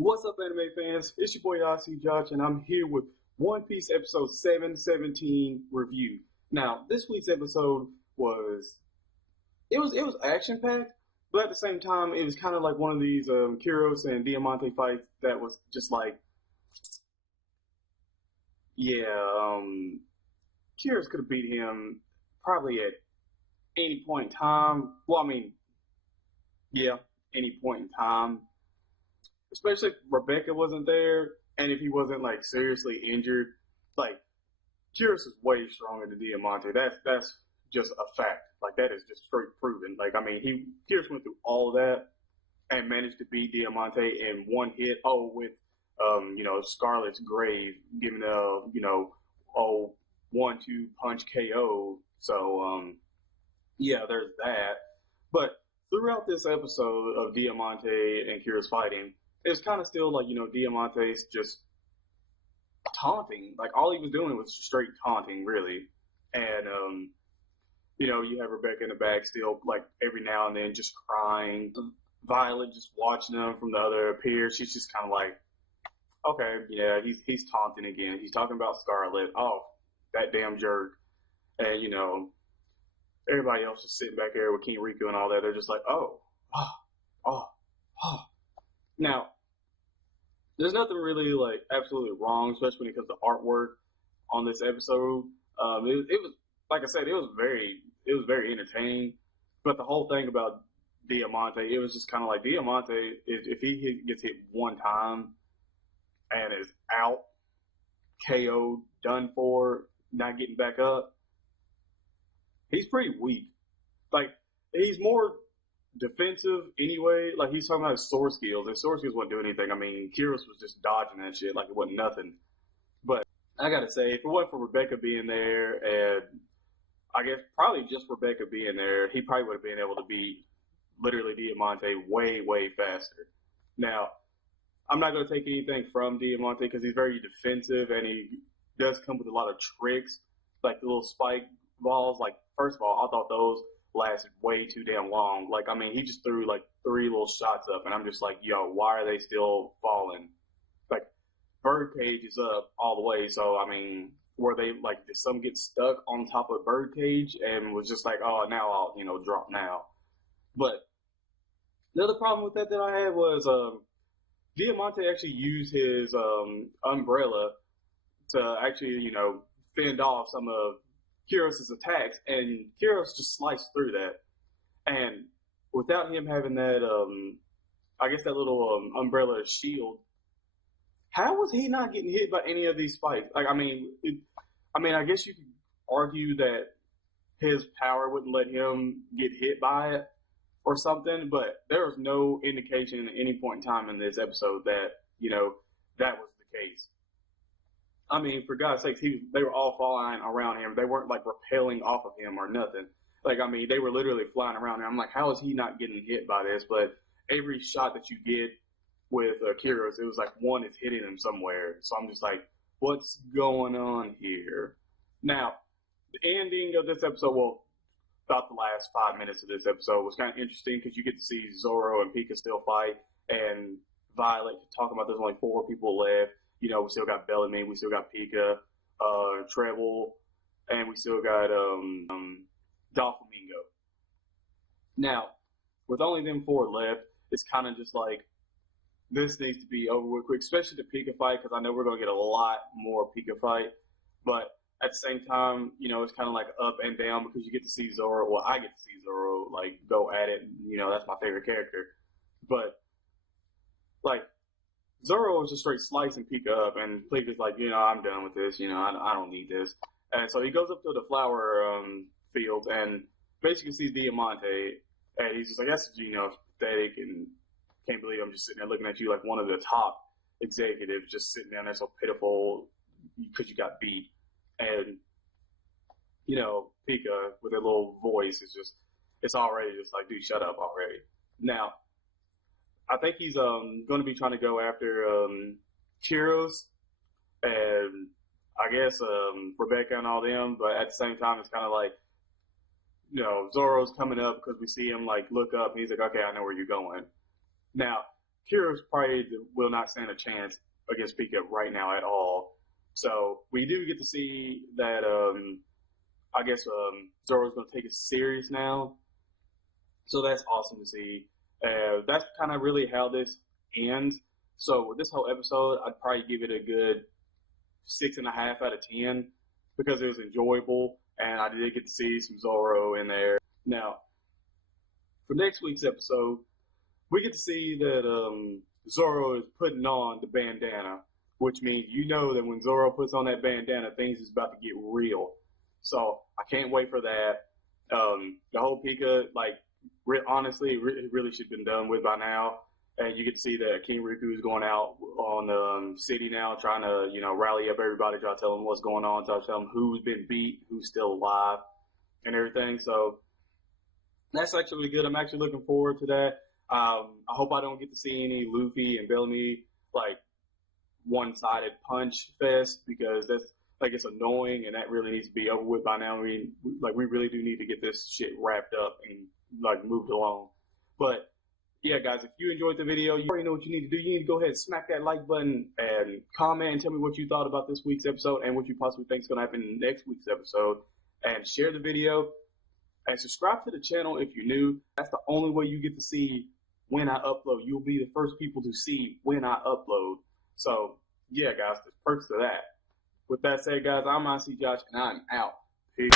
What's up, anime fans? It's your boy IC Josh, and I'm here with One Piece episode 717 review. Now, this week's episode was action packed, but at the same time, it was kind of like one of these Kyros and Diamante fights that was just like, yeah, Kyros could have beat him probably at any point in time. Well, I mean, yeah, any point in time. Especially if Rebecca wasn't there, and if he wasn't like seriously injured, like Kyros is way stronger than Diamante. That's just a fact. Like that is just straight proven. Like I mean, Kyros went through all of that and managed to beat Diamante in one hit. Oh, with Scarlet's grave giving a 1-2 punch KO. So yeah, there's that. But throughout this episode of Diamante and Kyros fighting, it's kind of still like, Diamante's just taunting. Like, all he was doing was just straight taunting, really. And, you have Rebecca in the back still, like, every now and then just crying. Violet just watching them from the other pier. She's just kind of like, okay, yeah, he's taunting again. He's talking about Scarlet. Oh, that damn jerk. And, everybody else just sitting back there with King Riku and all that. They're just like, oh, oh, oh, oh. Now, there's nothing really like absolutely wrong, especially when it comes to artwork on this episode. It was like I said, it was very entertaining. But the whole thing about Diamante, it was just kind of like Diamante. If he gets hit one time and is out, KO, done for, not getting back up, he's pretty weak. Like he's more defensive anyway. Like he's talking about his sword skills. His sword skills wouldn't do anything. I mean, Kyros was just dodging that shit like it wasn't nothing. But I gotta say, if it wasn't for Rebecca being there, and I guess probably just Rebecca being there, he probably would have been able to beat literally Diamante way, way faster. Now, I'm not gonna take anything from Diamante because he's very defensive and he does come with a lot of tricks, like the little spike balls. Like first of all, I thought those lasted way too damn long. Like, I mean, he just threw like 3 little shots up, and I'm just like, yo, why are they still falling? Like, Birdcage is up all the way, so I mean, were they like, did some get stuck on top of Birdcage and was just like, oh, now I'll, drop now? But the other problem with that I had was Diamante actually used his umbrella to actually, fend off some of Kyros' attacks, and Kyros just sliced through that. And without him having that, I guess that little umbrella shield, how was he not getting hit by any of these spikes? Like, I guess you could argue that his power wouldn't let him get hit by it or something, but there was no indication at any point in time in this episode that, that was the case. I mean, for God's sakes, they were all flying around him. They weren't like rappelling off of him or nothing. Like, I mean, they were literally flying around him. I'm like, how is he not getting hit by this? But every shot that you get with Kyros, it was like one is hitting him somewhere. So I'm just like, what's going on here? Now, the ending of this episode, well, about the last 5 minutes of this episode was kind of interesting because you get to see Zoro and Pica still fight, and Violet talking about there's only 4 people left. We still got Bellamy, we still got Pica, Treble, and we still got Doflamingo. Now, with only them 4 left, it's kind of just like, this needs to be over with quick, especially the Pica fight, because I know we're going to get a lot more Pica fight. But at the same time, it's kind of like up and down because you get to see Zoro. Well, I get to see Zoro, like, go at it. That's my favorite character. But, like, Zoro was just straight slicing Pica up, and Pica's like, I'm done with this. I don't need this. And so he goes up to the flower field and basically sees Diamante, and he's just like, that's, pathetic, and can't believe I'm just sitting there looking at you like one of the top executives just sitting down there so pitiful because you got beat. And, Pica, with her little voice, it's already just like, dude, shut up already. Now, I think he's going to be trying to go after Kyros and I guess Rebecca and all them, but at the same time, it's kind of like, Zoro's coming up because we see him like look up and he's like, okay, I know where you're going. Now, Kyros probably will not stand a chance against Pica right now at all. So we do get to see that I guess Zoro's going to take it serious now. So that's awesome to see. That's kind of really how this ends. So with this whole episode, I'd probably give it a good 6.5 out of 10 because it was enjoyable and I did get to see some Zoro in there. Now, for next week's episode, we get to see that Zoro is putting on the bandana, which means you know that when Zoro puts on that bandana, things is about to get real. So I can't wait for that. The whole Pica, like, honestly, it really should have been done with by now. And you get to see that King Riku is going out on the city now, trying to, rally up everybody, try to tell them what's going on, try to tell them who's been beat, who's still alive, and everything. So that's actually good. I'm actually looking forward to that. I hope I don't get to see any Luffy and Bellamy, like, one-sided punch fest, because that's, like, it's annoying, and that really needs to be over with by now. I mean, we really do need to get this shit wrapped up and, like, moved along. But yeah, guys, if you enjoyed the video, you already know what you need to do. You need to go ahead and smack that like button and comment and tell me what you thought about this week's episode and what you possibly think is going to happen in next week's episode. And share the video and subscribe to the channel if you're new. That's the only way you get to see when I upload. You'll be the first people to see when I upload. So yeah, guys, there's perks to that. With that said, guys, I'm IC Josh and I'm out. Peace.